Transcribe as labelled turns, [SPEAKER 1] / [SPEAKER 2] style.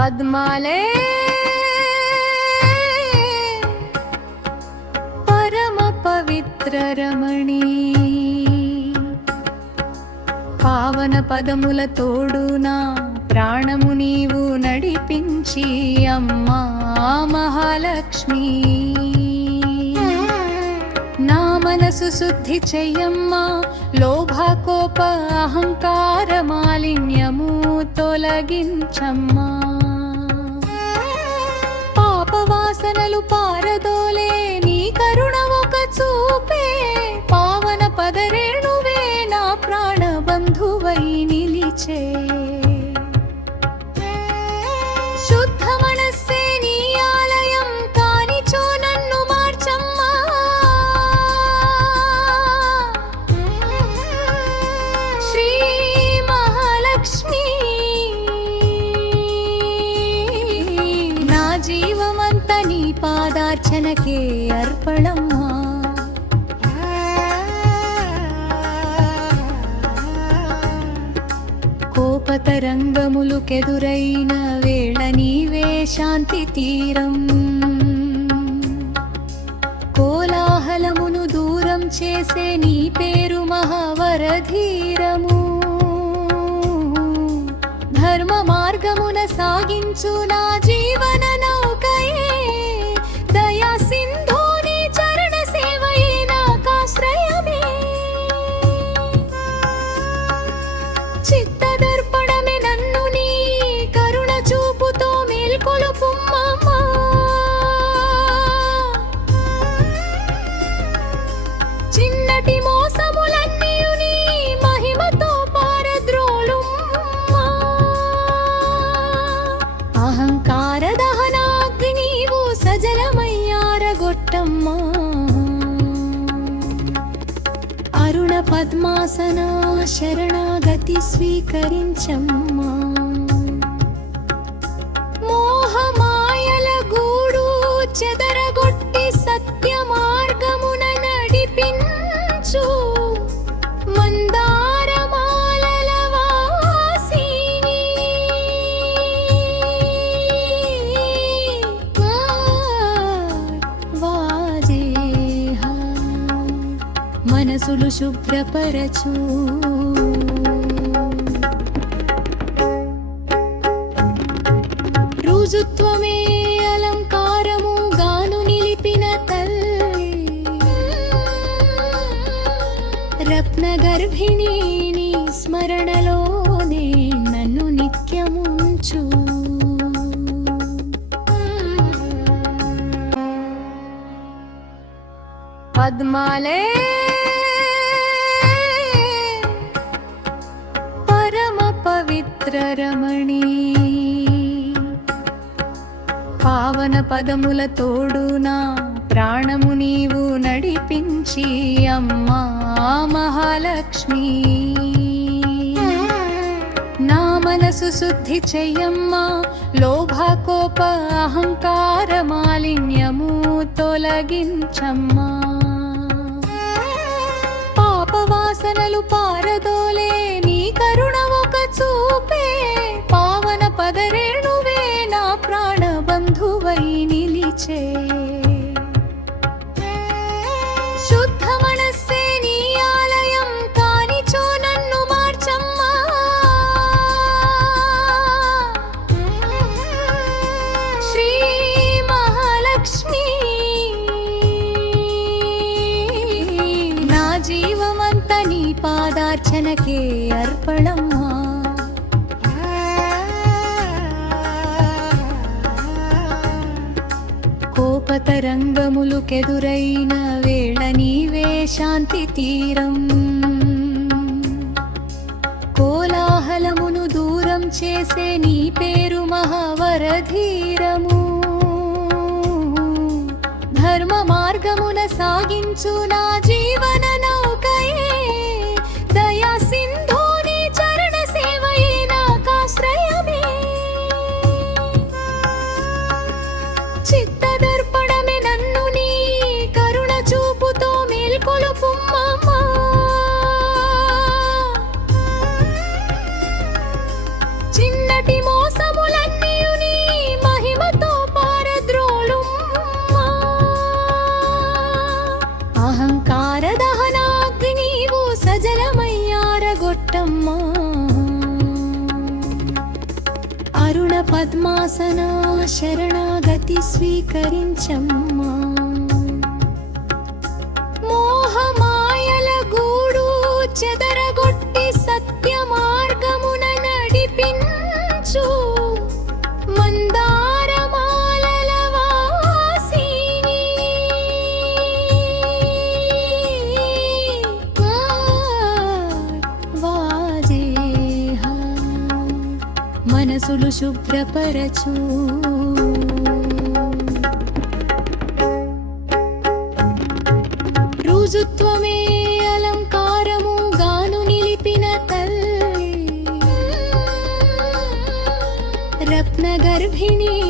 [SPEAKER 1] పద్మాలే పరమ పవిత్ర రమణి పావన పదముల తోడునా ప్రాణము నీవు నడిపించి అమ్మా మహాలక్ష్మి నా మనసు శుద్ధి చెయ్యమ్మా లోభ కోప అహంకార మాలిన్యము తొలగించమ్మా కరుణలు పారదోలే నీ కరుణ ఒక చూపే. పావన పదరేణువే నా ప్రాణ బంధువై నిలిచే. పాదార్చనకే అర్పణమ్మా. కోపతరంగములుకెదురైన వేళ నీవే శాంతి తీరం. కోలాహలమును దూరం చేసే నీ పేరు మహావరధీరము. ధర్మ మార్గమున సాగించు నా జీ పద్మాసన శరణాగతి స్వీకరించమ్మా. మనసులు శుభ్రపరచు. రుజుత్వమే అలంకారము గాను నిలిపిన తల్లి. రత్న గర్భిణి స్మరణలోనే నన్ను నిత్యముంచు. పద్మాలే రమణి పావన పదముల తోడునా ప్రాణము నీవు నడిపించి అమ్మా మహాలక్ష్మి. నా మనసు శుద్ధి చెయ్యమ్మా లోభ కోప అహంకార మాలిన్యము తొలగించమ్మా. పాప వాసనలు నిలిచే శుద్ధ మనస్సే నీ ఆలయం కానిచో నన్ను మార్చమ్మా. శ్రీ మహాలక్ష్మి నా జీవమంత నీ పాదార్చనకే అర్పణమ్మా. తరంగములుకెదురైన వేళ నీవే శాంతి తీరం. కోలాహలమును దూరం చేసే నీ పేరు మహావరధీరము. ధర్మ మార్గమున సాగించు నా జీ పద్మాసన శరణాగతి స్వీకరించమ్మా మనసులు శుభ్రపరచు. రుజుత్వమే అలంకారము గాను నిలిపిన తల్లి. రత్న గర్భిణీ